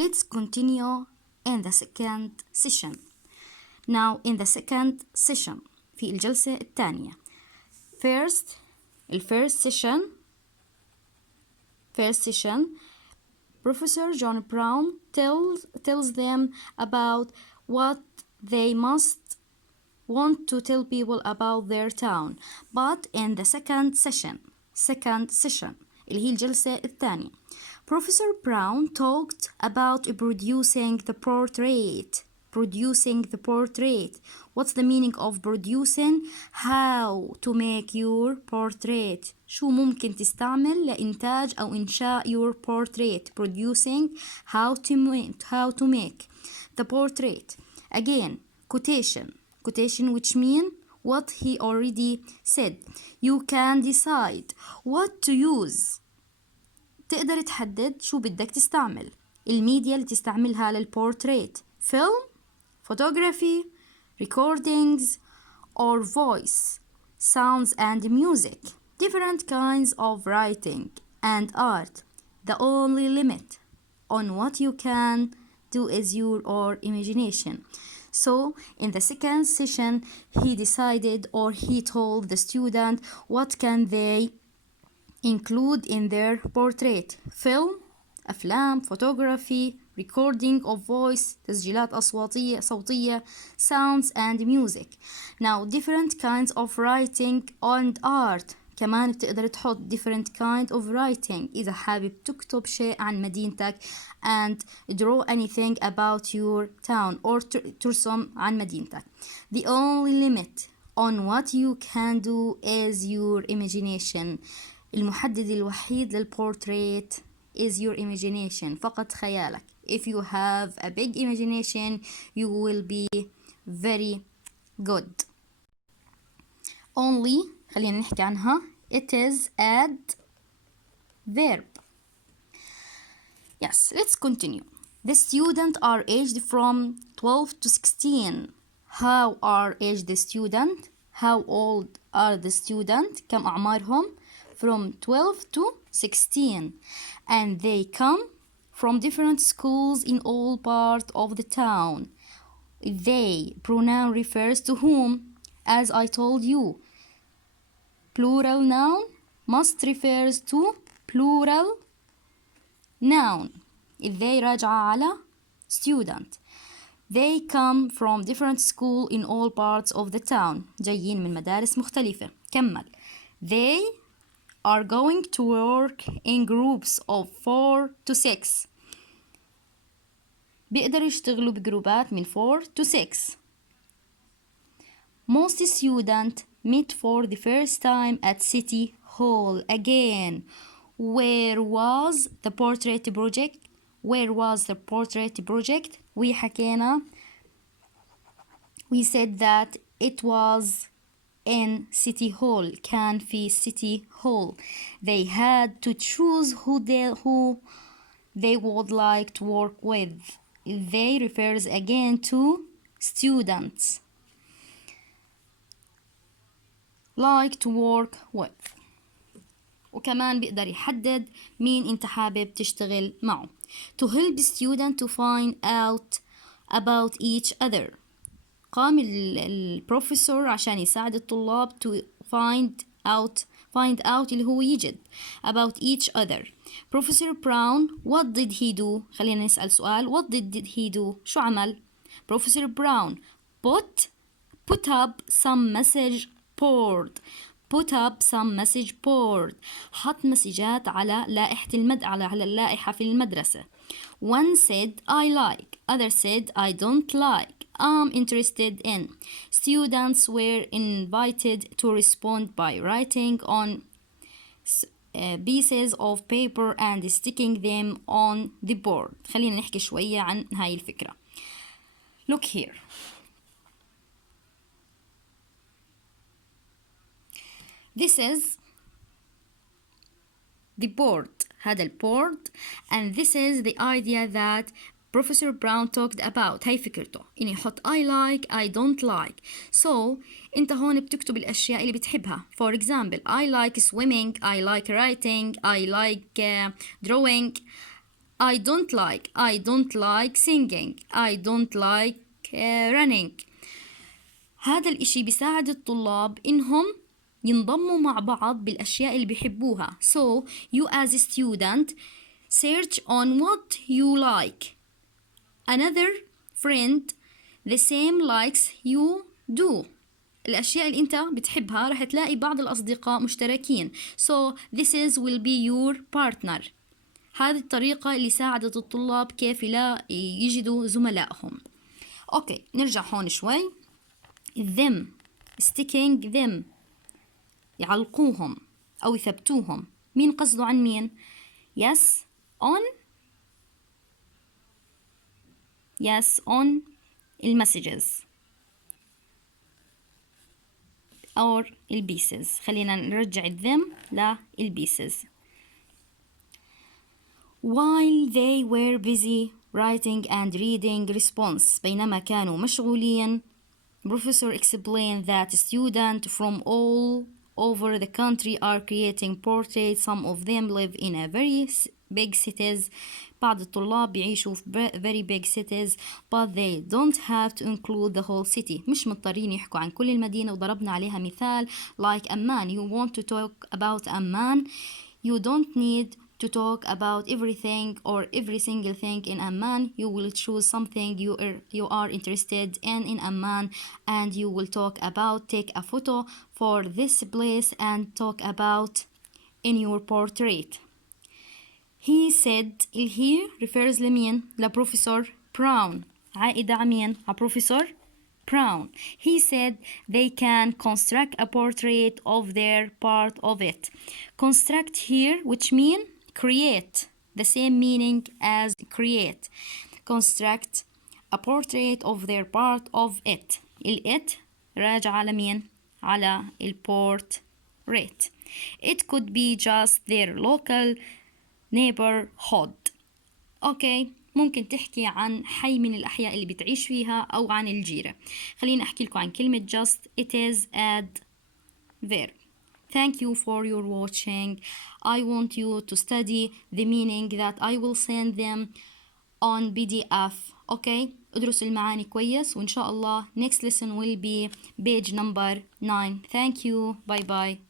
Let's continue in the second session. Now in the second session في الجلسة الثانية. First session Professor John Brown tells them about what they must want to tell people about their town. But in the second session اللي هي الجلسة الثانية, Professor Brown talked about producing the portrait. What's the meaning of producing? How to make your portrait. شو ممكن تستعمل لإنتاج أو إنشاء your portrait. Producing, how to make the portrait. Again, quotation which mean what he already said. You can decide what to use. تقدر تحدد شو بدك تستعمل. الميديا اللي تستعملها للبورتريت. Film, photography, recordings, or voice, sounds and music. Different kinds of writing and art. The only limit on what you can do is your imagination. So in the second session, he decided, or he told the student what can they include in their portrait. Film, أفلام, photography, recording of voice, تسجيلات صوتية, sounds and music. Now different kinds of writing and art. كمان بتقدر تحط different kind of writing إذا حابب تكتب شيء عن مدينتك and draw anything about your town or ترسم عن مدينتك. The only limit on what you can do is your imagination. المحدد الوحيد للبورتريت is your imagination. فقط خيالك. If you have a big imagination, you will be very good. Only خلينا نحكي عنها. It is adverb. Yes, let's continue. The students are aged from 12 to 16. How are aged the student? How old are the student? كم أعمارهم? From 12 to 16. And they come from different schools in all parts of the town. They pronoun refers to whom? As I told you, plural noun must refers to plural noun. They راجعة على student. They come from different school in all parts of the town. جايين من مدارس مختلفة. كمل. They are going to work in groups of 4 to 6. بيقدروا يشتغلوا بجروبات من 4 to 6. Most students meet for the first time at City Hall. Again, where was the portrait project? We said that it was in City Hall. كان في City Hall. They had to choose who they would like to work with. They refers again to students. Like to work with. وكمان بيقدر يحدد مين انت حابب تشتغل معه. To help students to find out about each other. قام البروفيسور عشان يساعد الطلاب to find out اللي هو يجد about each other. Professor Brown, what did he do? خلينا نسأل سؤال. What did he do? شو عمل? Professor Brown put up some message board. حط مسجات على لائحة على اللائحة في المدرسة. One said I like, other said I don't like, I'm interested in. Students were invited to respond by writing on pieces of paper and sticking them on the board. خلينا نحكي شوية عن هاي الفكرة. Look here. This is the board. هذا البورد and this is the idea that Professor Brown talked about. هاي فكرته إني يحط I like, I don't like. So أنت هون بتكتب الأشياء اللي بتحبها. For example, I like swimming, I like writing, I like drawing. I don't like singing. I don't like running. هذا الإشي بيساعد الطلاب إنهم ينضموا مع بعض بالأشياء اللي بيحبوها. So you as a student search on what you like. Another friend the same likes you do. الأشياء اللي أنت بتحبها رح تلاقي بعض الأصدقاء مشتركين. So this is will be your partner. هذه الطريقة اللي ساعدت الطلاب كيف لا يجدوا زملائهم. أوكي نرجع هون شوي. them sticking them يعلقوهم أو يثبتوهم. مين قصده عن مين؟ yes on المسجز or البيسز. خلينا نرجع them للبيسز. while they were busy writing and reading response. بينما كانوا مشغولين Professor explained that students from all over the country are creating portraits. Some of them live in a very big cities. بعض الطلاب بيعيشوا في very big cities but they don't have to include the whole city. مش مضطرين يحكوا عن كل المدينة وضربنا عليها مثال like Amman. You want to talk about Amman, you don't need to talk about everything or every single thing in Amman. You will choose something you are interested in Amman and you will talk about, take a photo for this place and talk about in your portrait. He said here refers لمين؟ لبروفيسور براون. عائدة عمين؟ بروفيسور Brown. He said they can construct a portrait of their part of it. Construct here which mean create, the same meaning as create. Construct a portrait of their part of it. it راجع على مين؟ على portrait. It could be just their local neighborhood. اوكي ممكن تحكي عن حي من الأحياء اللي بتعيش فيها أو عن الجيرة. خليني أحكي لكم عن كلمة just. It is adverb. Thank you for your watching. I want you to study the meaning that I will send them on PDF. Okay? ادرسوا المعاني كويس وإن شاء الله next lesson will be page number 9. Thank you. Bye bye.